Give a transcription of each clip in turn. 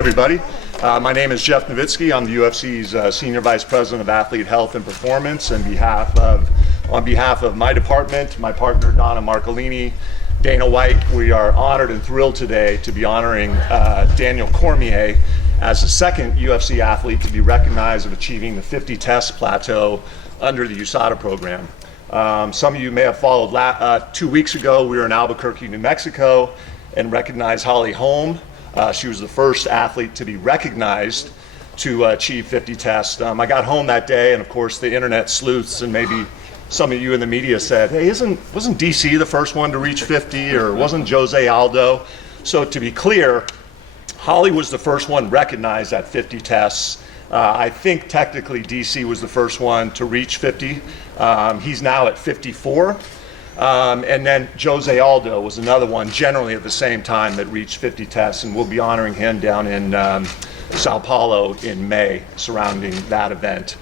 Everybody, my name is Jeff Nowitzki. I'm the UFC's Senior Vice President of Athlete Health and Performance. On behalf of my department, my partner Donna Marcolini, Dana White, we are honored and thrilled today to be honoring Daniel Cormier as the second UFC athlete to be recognized of achieving the 50 test plateau under the USADA program. Some of you may have followed 2 weeks ago, we were in Albuquerque, New Mexico, and recognized Holly Holm. She was the first athlete to be recognized to achieve 50 tests. I got home that day, and of course the internet sleuths and maybe some of you in the media said, hey, wasn't DC the first one to reach 50, or wasn't Jose Aldo? So to be clear, Holly was the first one recognized at 50 tests. I think technically DC was the first one to reach 50. He's now at 54. And then Jose Aldo was another one, generally at the same time, that reached 50 tests, and we'll be honoring him down in Sao Paulo in May surrounding that event.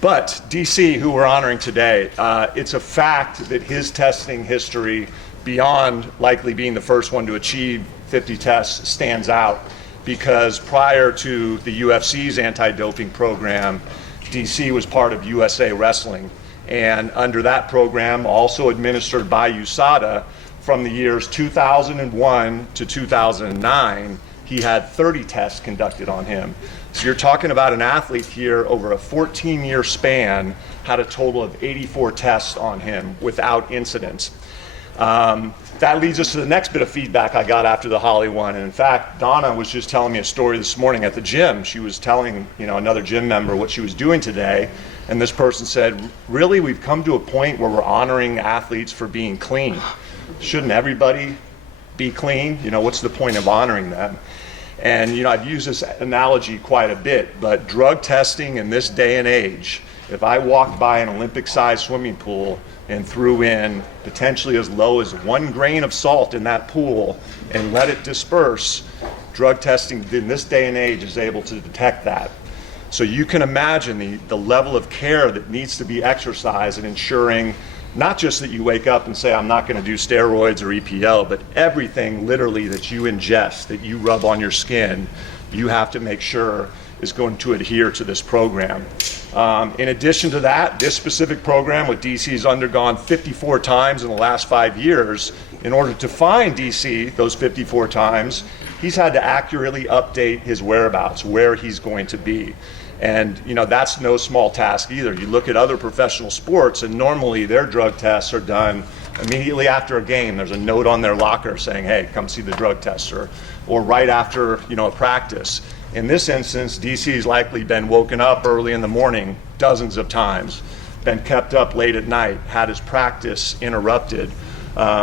But DC, who we're honoring today, it's a fact that his testing history, beyond likely being the first one to achieve 50 tests, stands out, because prior to the UFC's anti-doping program, DC was part of USA Wrestling. And under that program, also administered by USADA, from the years 2001 to 2009, he had 30 tests conducted on him. So you're talking about an athlete here over a 14-year span had a total of 84 tests on him without incidents. That leads us to the next bit of feedback I got after the Holly one. And in fact, Donna was just telling me a story this morning at the gym. She was telling another gym member what she was doing today. And this person said, really, we've come to a point where we're honoring athletes for being clean. Shouldn't everybody be clean? What's the point of honoring them? And I've used this analogy quite a bit, but drug testing in this day and age, if I walked by an Olympic-sized swimming pool and threw in potentially as low as 1 grain of salt in that pool and let it disperse, drug testing in this day and age is able to detect that. So you can imagine the level of care that needs to be exercised in ensuring not just that you wake up and say, I'm not going to do steroids or EPO, but everything literally that you ingest, that you rub on your skin, you have to make sure is going to adhere to this program. In addition to that, this specific program, what DC has undergone 54 times in the last 5 years, in order to find DC those 54 times, he's had to accurately update his whereabouts, where he's going to be. And that's no small task either. You look at other professional sports, and normally their drug tests are done immediately after a game. There's a note on their locker saying, hey, come see the drug tester, or right after a practice. In this instance, DC's likely been woken up early in the morning dozens of times, been kept up late at night, had his practice interrupted.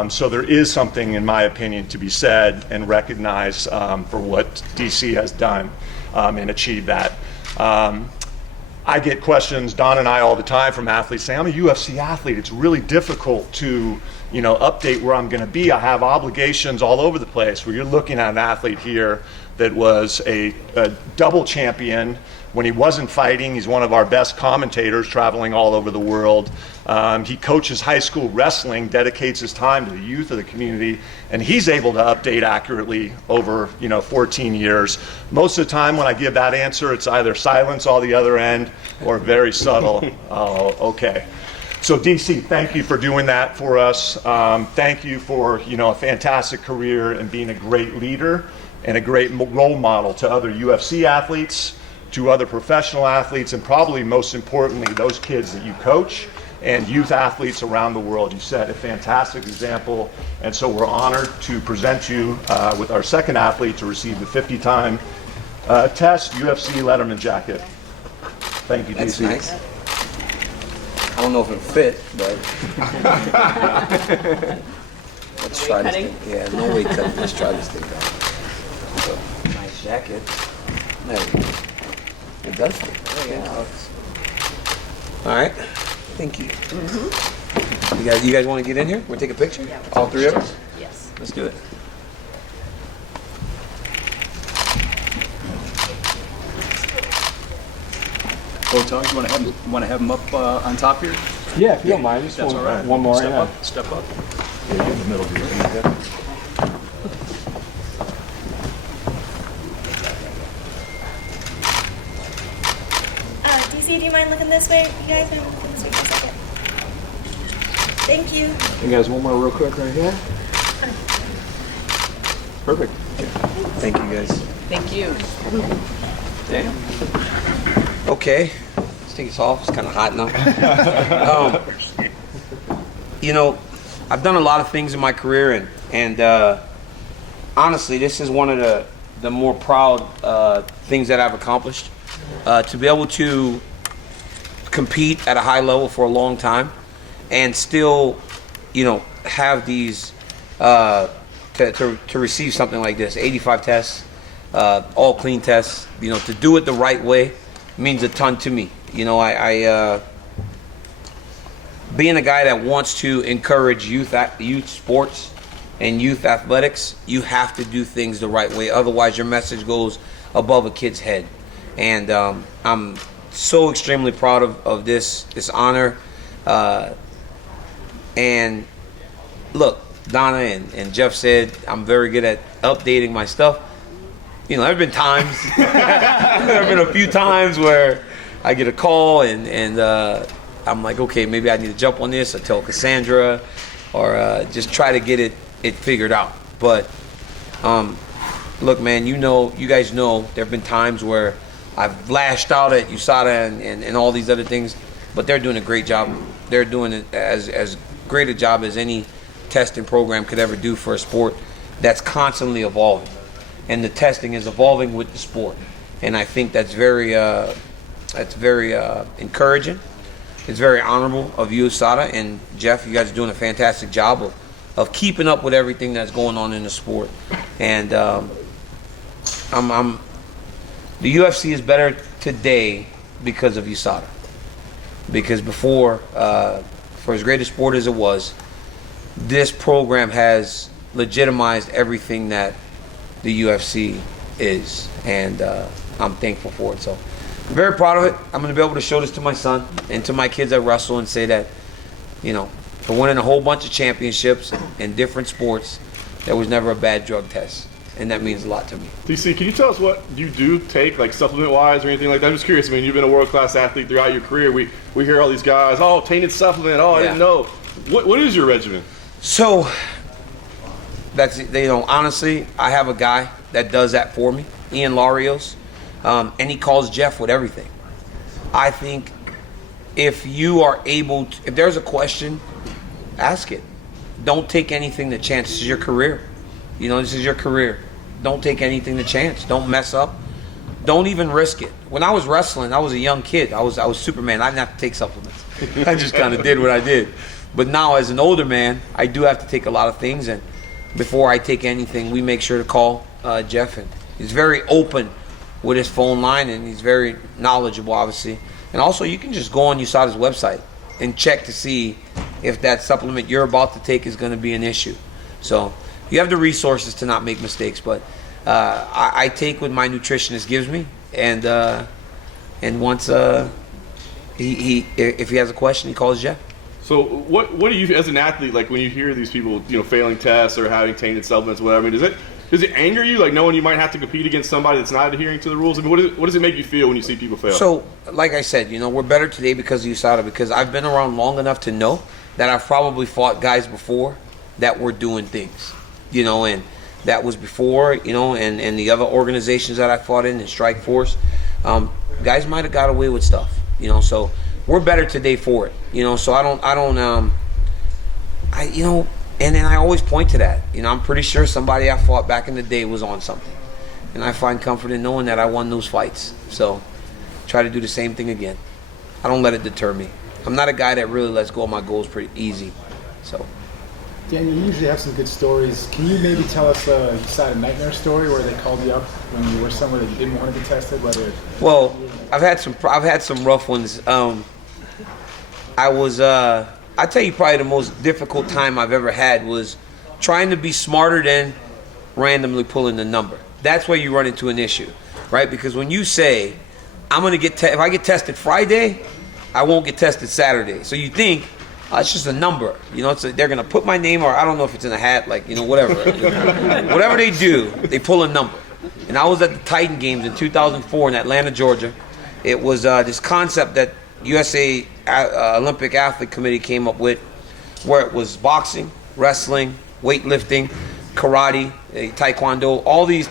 So there is something, in my opinion, to be said and recognized for what DC has done and achieved that. I get questions, Don and I, all the time from athletes saying, I'm a UFC athlete. It's really difficult to update where I'm going to be. I have obligations all over the place. Where you're looking at an athlete here that was a double champion. When he wasn't fighting, he's one of our best commentators, traveling all over the world. He coaches high school wrestling, dedicates his time to the youth of the community, and he's able to update accurately over 14 years. Most of the time when I give that answer, it's either silence on the other end or very subtle, oh, okay. So DC, thank you for doing that for us. Thank you for a fantastic career and being a great leader and a great role model to other UFC athletes, to other professional athletes, and probably most importantly, those kids that you coach and youth athletes around the world. You set a fantastic example, and so we're honored to present you with our second athlete to receive the 50-time test UFC Letterman Jacket. Thank you, DC. That's nice. I don't know if it'll fit, but let's try this thing. Yeah, no weight cutting. Let's try this thing out. So, nice jacket. There we go. It does fit. Yeah. All right. Thank you. Mm-hmm. You guys want to get in here? Want to take a picture? Yeah, all three of us? Yes. Let's do it. Botox, you want to have them up on top here? Yeah, if you don't mind, just That's all right. one more. Step up. Yeah, in the middle, do you think that? you mind looking this way? You guys mind looking this way for a second? Thank you. You guys, one more real quick right here. Perfect. Thank you, guys. Thank you. Damn. Okay. Let's take this off. It's kind of hot now. You know, I've done a lot of things in my career, and honestly, this is one of the more proud things that I've accomplished. To be able to compete at a high level for a long time and still, you know, have these, to receive something like this, 85 tests, all clean tests, you know, to do it the right way means a ton to me. You know, I being a guy that wants to encourage youth sports and youth athletics, you have to do things the right way. Otherwise, your message goes above a kid's head. And I'm so extremely proud of this honor. And look, Donna and Jeff said I'm very good at updating my stuff. You know, there have been times, there have been a few times where I get a call and I'm like, okay, maybe I need to jump on this or tell Cassandra or just try to get it figured out. But look, man, you guys know there have been times where I've lashed out at USADA and all these other things, but they're doing a great job. They're doing it as great a job as any testing program could ever do for a sport that's constantly evolving. And the testing is evolving with the sport. And I think that's very encouraging. It's very honorable of USADA and Jeff. You guys are doing a fantastic job of keeping up with everything that's going on in the sport. And the UFC is better today because of USADA. Because before, for as great a sport as it was, this program has legitimized everything that the UFC is, and I'm thankful for it. So I'm very proud of it. I'm going to be able to show this to my son and to my kids that wrestle and say that, you know, for winning a whole bunch of championships in different sports, there was never a bad drug test. And that means a lot to me. DC, can you tell us what you do take, like supplement-wise or anything like that? I'm just curious. I mean, you've been a world-class athlete throughout your career. We hear all these guys, oh, tainted supplement, oh, I didn't know. What is your regimen? So, that's, you know, honestly, I have a guy that does that for me, Ian Larios, and he calls Jeff with everything. I think if you are able to, if there's a question, ask it. Don't take anything to chance. This is your career. You know, this is your career. Don't take anything to chance. Don't mess up. Don't even risk it. When I was wrestling, I was a young kid. I was Superman. I didn't have to take supplements. I just kind of did what I did. But now, as an older man, I do have to take a lot of things. And before I take anything, we make sure to call Jeff. And he's very open with his phone line, and he's very knowledgeable, obviously. And also, you can just go on USADA's website and check to see if that supplement you're about to take is going to be an issue. So you have the resources to not make mistakes, but I take what my nutritionist gives me, and once if he has a question, he calls Jeff. So what do you, as an athlete, like when you hear these people, you know, failing tests or having tainted supplements, whatever? I mean, does it anger you, like knowing you might have to compete against somebody that's not adhering to the rules? I mean, what does it make you feel when you see people fail? So, like I said, you know, we're better today because of USADA, because I've been around long enough to know that I've probably fought guys before that were doing things, you know, and that was before, you know, and the other organizations that I fought in Strike Force, guys might have got away with stuff, you know, so we're better today for it, you know, so you know, and then I always point to that, you know, I'm pretty sure somebody I fought back in the day was on something, and I find comfort in knowing that I won those fights, so try to do the same thing again. I don't let it deter me. I'm not a guy that really lets go of my goals pretty easy, so. Daniel, you usually have some good stories. Can you maybe tell us a nightmare story where they called you up when you were somewhere that you didn't want to be tested? Well, I've had some rough ones. I tell you, probably the most difficult time I've ever had was trying to be smarter than randomly pulling the number. That's where you run into an issue, right? Because when you say, I'm gonna get if I get tested Friday, I won't get tested Saturday. So you think, it's just a number, you know. They're gonna put my name, or I don't know if it's in a hat, like, you know, whatever. Whatever they do, they pull a number. And I was at the Titan Games in 2004 in Atlanta, Georgia, It was this concept that USA Olympic Athlete Committee came up with, where it was boxing, wrestling, weightlifting, karate, taekwondo, all these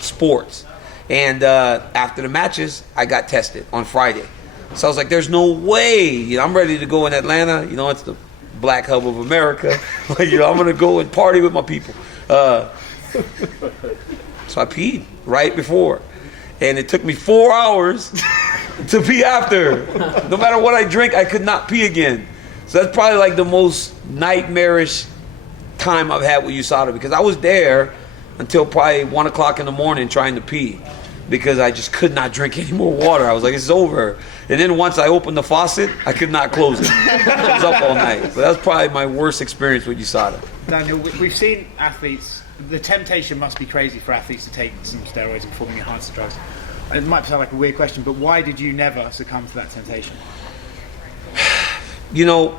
sports. And after the matches, I got tested on Friday. So I was like, there's no way. You know, I'm ready to go in Atlanta. You know, it's the black hub of America. You know, I'm going to go and party with my people. So I peed right before. And it took me 4 hours to pee after. No matter what I drink, I could not pee again. So that's probably like the most nightmarish time I've had with USADA, because I was there until probably 1 o'clock in the morning trying to pee because I just could not drink any more water. I was like, it's over. And then once I opened the faucet, I could not close it. I was up all night. So that's probably my worst experience with USADA. Daniel, we've seen athletes, the temptation must be crazy for athletes to take some steroids and performing enhanced drugs. It might sound like a weird question, but why did you never succumb to that temptation? You know,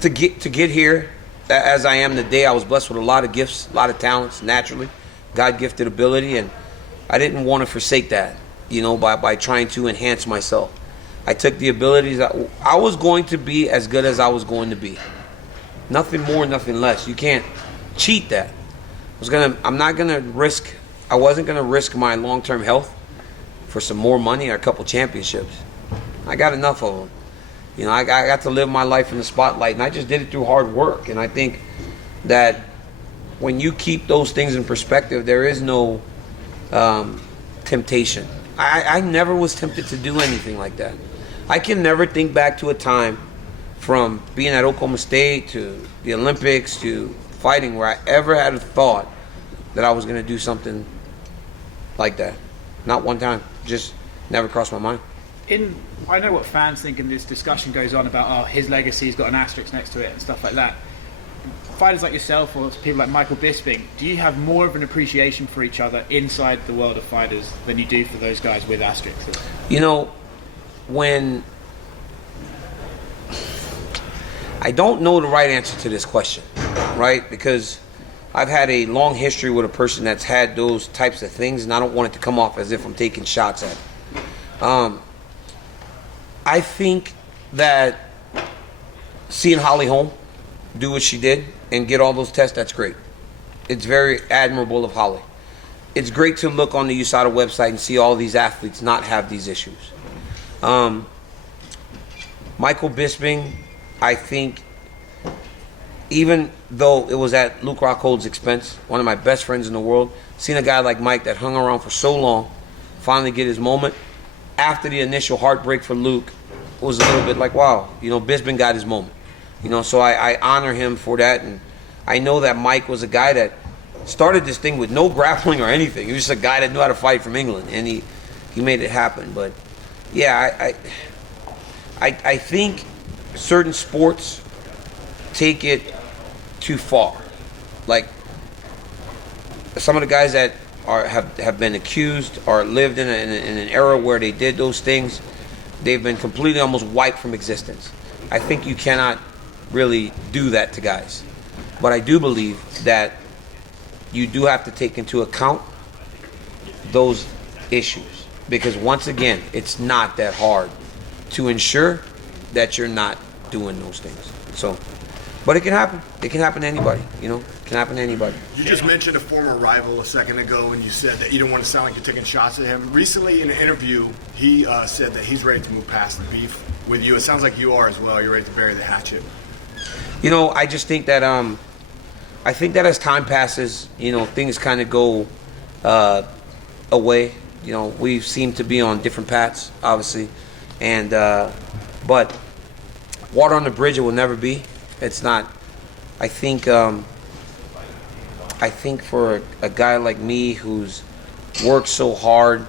to get here as I am today, I was blessed with a lot of gifts, a lot of talents, naturally, God-gifted ability, and I didn't want to forsake that, you know, by trying to enhance myself. I took the abilities. I was going to be as good as I was going to be. Nothing more, nothing less. You can't cheat that. I wasn't gonna risk my long-term health for some more money or a couple championships. I got enough of them. You know, I got to live my life in the spotlight, and I just did it through hard work. And I think that when you keep those things in perspective, there is no temptation. I never was tempted to do anything like that. I can never think back to a time from being at Oklahoma State to the Olympics to fighting where I ever had a thought that I was going to do something like that. Not one time. Just never crossed my mind. I know what fans think, and this discussion goes on about, his legacy's got an asterisk next to it and stuff like that. Fighters like yourself or people like Michael Bisping, do you have more of an appreciation for each other inside the world of fighters than you do for those guys with asterisks? You know, when I don't know the right answer to this question, right? Because I've had a long history with a person that's had those types of things, and I don't want it to come off as if I'm taking shots at it. I think that seeing Holly Holm do what she did and get all those tests, that's great. It's very admirable of Holly. It's great to look on the USADA website and see all these athletes not have these issues. Michael Bisping, I think, even though it was at Luke Rockhold's expense, one of my best friends in the world, seeing a guy like Mike that hung around for so long finally get his moment, after the initial heartbreak for Luke, it was a little bit like, wow, you know, Bisping got his moment. You know, so I honor him for that, and I know that Mike was a guy that started this thing with no grappling or anything. He was just a guy that knew how to fight from England, and he made it happen. But yeah, I think certain sports take it too far. Like some of the guys that have been accused or lived in an era where they did those things, they've been completely almost wiped from existence. I think you cannot really do that to guys. But I do believe that you do have to take into account those issues, because once again, it's not that hard to ensure that you're not doing those things. So, but it can happen. It can happen to anybody, you know? It can happen to anybody. You just mentioned a former rival a second ago, and you said that you don't want to sound like you're taking shots at him. Recently in an interview, he said that he's ready to move past the beef with you. It sounds like you are as well. You're ready to bury the hatchet. You know, I just think that I think that as time passes, you know, things kind of go away. You know, we seem to be on different paths, obviously, and but water on the bridge it will never be. It's not. I think for a guy like me who's worked so hard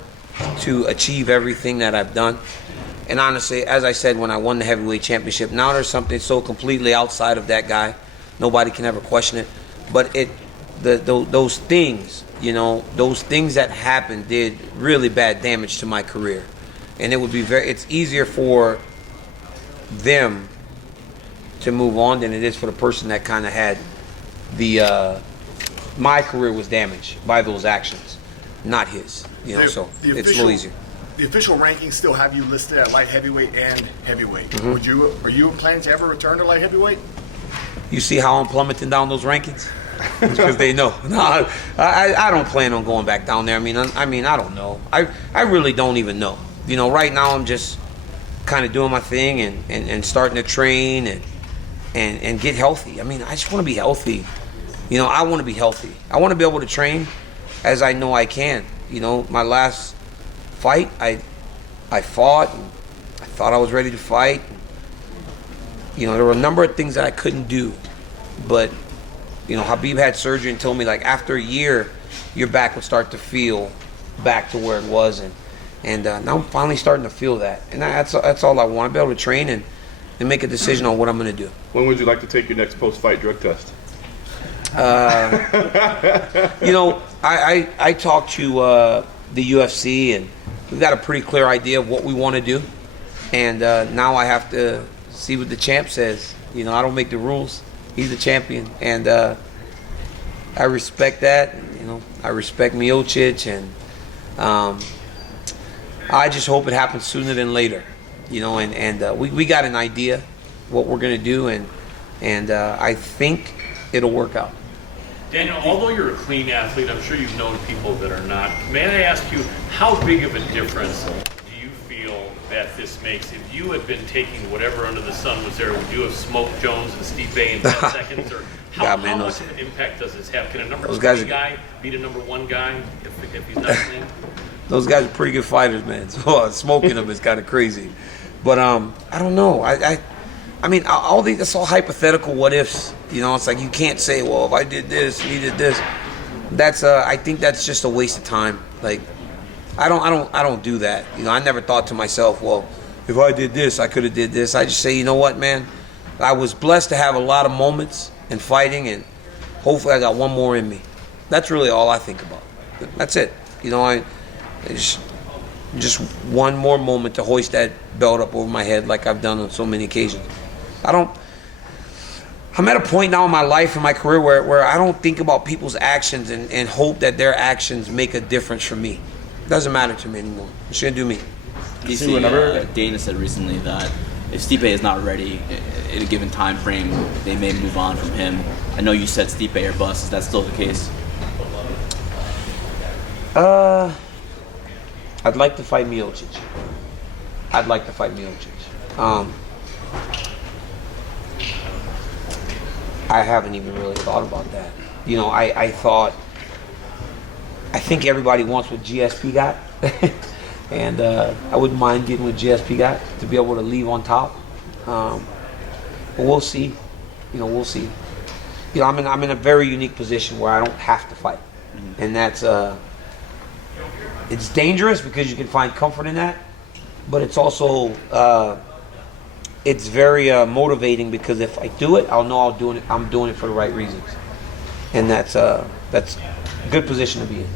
to achieve everything that I've done, and honestly, as I said when I won the heavyweight championship, now there's something so completely outside of that guy, nobody can ever question it. But those things, you know, those things that happened did really bad damage to my career, and it would be it's easier for them to move on than it is for the person that kind of had my career was damaged by those actions, not his. You know, so it's a little easier. the official rankings still have you listed at light heavyweight and heavyweight. Are you planning to ever return to light heavyweight? You see how I'm plummeting down those rankings? Because they know. No, I don't plan on going back down there. I mean, I don't know. I really don't even know. You know, right now I'm just kind of doing my thing and starting to train and get healthy. I mean, I just want to be healthy. You know, I want to be healthy. I want to be able to train as I know I can. You know, my last fight, I fought. And I thought I was ready to fight. You know, there were a number of things that I couldn't do. But, you know, Habib had surgery and told me, like, after a year, your back would start to feel back to where it was. And now I'm finally starting to feel that. And that's all I want, to be able to train and make a decision on what I'm going to do. When would you like to take your next post-fight drug test? You know, I talked to the UFC, and we've got a pretty clear idea of what we want to do. And now I have to see what the champ says. You know, I don't make the rules. He's the champion. And I respect that. You know, I respect Miocic, and I just hope it happens sooner than later. You know, and we got an idea what we're going to do, and I think it'll work out. Daniel, although you're a clean athlete, I'm sure you've known people that are not. May I ask you, how big of a difference do you feel that this makes? If you had been taking whatever under the sun was there, would you have smoked Jones and Stipe in 10 seconds? Or how much of an impact does this have? Can a number 2 guy beat a number 1 guy if he's not clean? Those guys are pretty good fighters, man. So smoking them is kind of crazy. But I don't know. I mean, all these, it's all hypothetical what ifs. You know, it's like you can't say, well, if I did this, he did this. That's I think that's just a waste of time. Like, I don't do that. You know, I never thought to myself, well, if I did this, I could have did this. I just say, you know what, man? I was blessed to have a lot of moments in fighting, and hopefully I got one more in me. That's really all I think about. That's it. You know, I just one more moment to hoist that belt up over my head like I've done on so many occasions. I'm at a point now in my life, in my career, where I don't think about people's actions and hope that their actions make a difference for me. It doesn't matter to me anymore. It's going to do me. You see, Dana said recently that if Stipe is not ready in a given time frame, they may move on from him. I know you said Stipe or bust. Is that still the case? I'd like to fight Miocic. I haven't even really thought about that. You know, I think everybody wants what GSP got. And I wouldn't mind getting what GSP got to be able to leave on top. But we'll see. You know, we'll see. You know, I'm in a very unique position where I don't have to fight. And that's it's dangerous because you can find comfort in that. But it's also it's very motivating because if I do it, I'll know I'm doing it for the right reasons, and that's a good position to be in.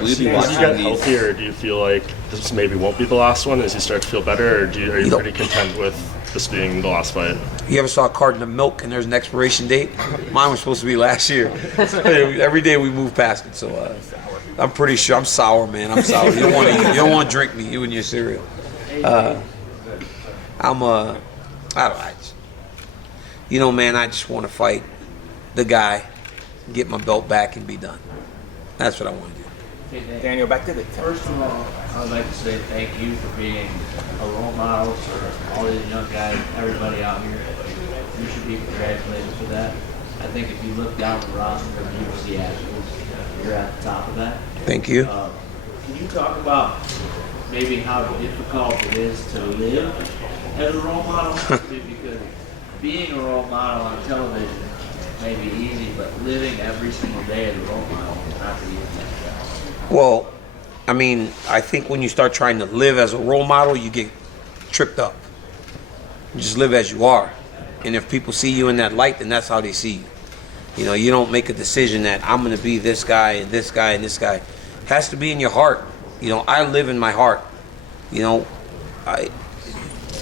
As you get healthier, do you feel like this maybe won't be the last one as you start to feel better, or are you pretty content with this being the last fight? You ever saw a carton of milk and there's an expiration date? Mine was supposed to be last year. Every day we move past it, so I'm pretty sure I'm sour, man. I'm sour. You don't want to drink me, you and your cereal. You know, man, I just want to fight the guy, get my belt back, and be done. That's what I want to do. Daniel, back to the First of all, I'd like to say thank you for being a role model for all these young guys, everybody out here. You should be congratulated for that. I think if you look down the roster of UFC athletes, you're at the top of that. Thank you. Can you talk about maybe how difficult it is to live as a role model? Because being a role model on television may be easy, but living every single day as a role model is not the easiest. Well, I mean, I think when you start trying to live as a role model, you get tripped up. You just live as you are. And if people see you in that light, then that's how they see you. You know, you don't make a decision that I'm going to be this guy and this guy and this guy. It has to be in your heart. You know, I live in my heart. You know,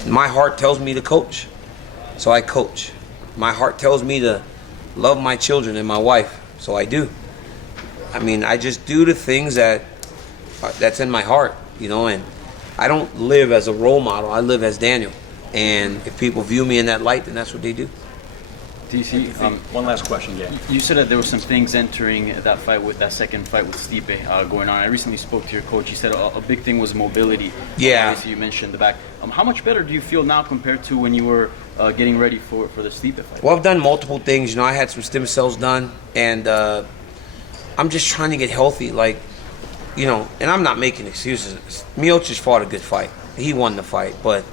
my heart tells me to coach, so I coach. My heart tells me to love my children and my wife, so I do. I mean, I just do the things that's in my heart, you know, and I don't live as a role model. I live as Daniel. And if people view me in that light, then that's what they do. DC, one last question, yeah. You said that there were some things entering that fight with that second fight with Stipe going on. I recently spoke to your coach. He said a big thing was mobility. Yeah. Obviously, you mentioned the back. How much better do you feel now compared to when you were getting ready for the Stipe fight? Well, I've done multiple things. You know, I had some stem cells done, and I'm just trying to get healthy. Like, you know, and I'm not making excuses. Miocic fought a good fight. He won the fight, but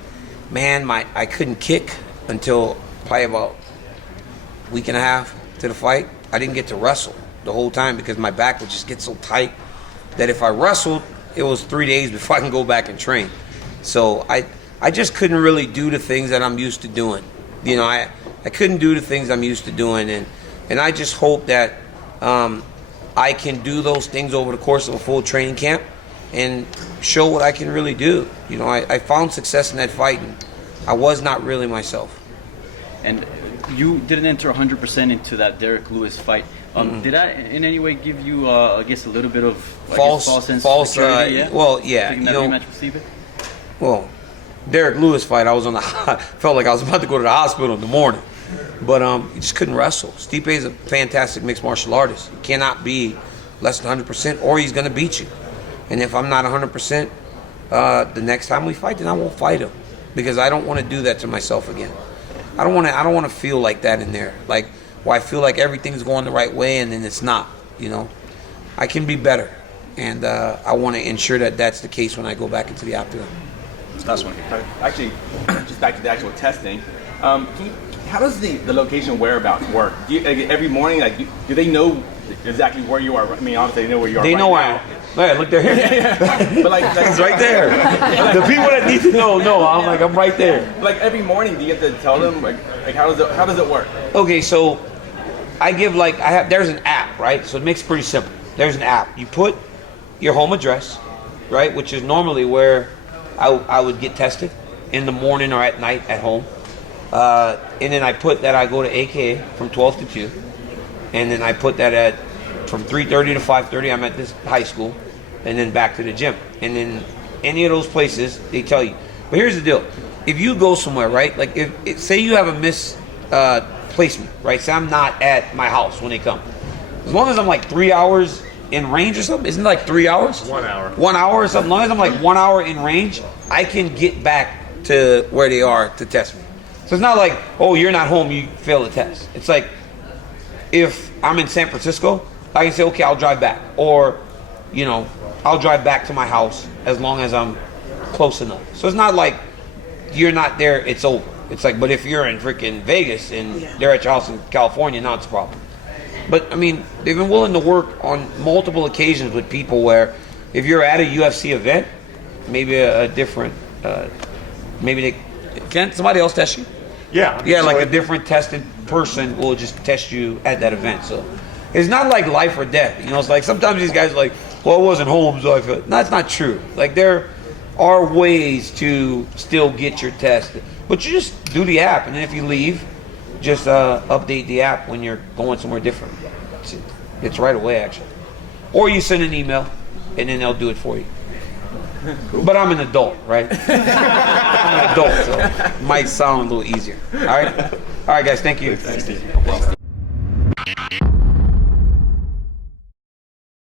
man, I couldn't kick until probably about week and a half to the fight. I didn't get to wrestle the whole time because my back would just get so tight that if I wrestled, it was 3 days before I can go back and train. So I just couldn't really do the things that I'm used to doing. You know, I couldn't do the things I'm used to doing, and I just hope that I can do those things over the course of a full training camp and show what I can really do. You know, I found success in that fight, and I was not really myself. And you didn't enter 100% into that Derek Lewis fight. Did that in any way give you, I guess, a little bit of false sense of security? Yeah? Well, yeah. Taking that rematch with Stipe? Well, Derek Lewis fight, I was on the felt like I was about to go to the hospital in the morning, but you just couldn't wrestle. Stipe is a fantastic mixed martial artist. He cannot be less than 100%, or he's going to beat you. And if I'm not 100%, the next time we fight, then I won't fight him because I don't want to do that to myself again. I don't want to feel like that in there, like where I feel like everything's going the right way and then it's not. You know, I can be better, and I want to ensure that that's the case when I go back into the octagon. Last one. Actually, just back to the actual testing. How does the location whereabouts work? Do you, every morning, like, do they know exactly where you are? I mean, obviously they know where you are. They right know now. where. Look, they're here. But like it's right there. The people that need to know. I'm right there. Like every morning, do you have to tell them like how does it work? Okay, so I give there's an app, right? So it makes it pretty simple. There's an app. You put your home address, right, which is normally where I would get tested in the morning or at night at home. And then I put that I go to AKA from 12 to 2. And then I put that from 3:30 to 5:30, I'm at this high school. And then back to the gym. And then any of those places, they tell you. But here's the deal. If you go somewhere, right, like if say you have a misplacement, right? Say I'm not at my house when they come. As long as I'm like 3 hours in range or something, isn't it like 3 hours? 1 hour. 1 hour or something. As long as I'm like 1 hour in range, I can get back to where they are to test me. So it's not like, oh, you're not home, you fail the test. It's like, if I'm in San Francisco, I can say, okay, I'll drive back. Or, you know, I'll drive back to my house as long as I'm close enough. So it's not like you're not there, it's over. It's like, but if you're in freaking Vegas and they're at your house in California, now it's a problem. But, I mean, they've been willing to work on multiple occasions with people where if you're at a UFC event, maybe a different, maybe can't somebody else test you? Yeah. Yeah, like a different tested person will just test you at that event. So it's not like life or death. You know, it's like sometimes these guys are like, well, I wasn't home, so I feel. No, that's not true. Like there are ways to still get your test. But you just do the app, and then if you leave, just update the app when you're going somewhere different. It's right away, actually. Or you send an email, and then they'll do it for you. But I'm an adult, right? I'm an adult, so it might sound a little easier. All right, guys. Thank you. Thanks, Steve.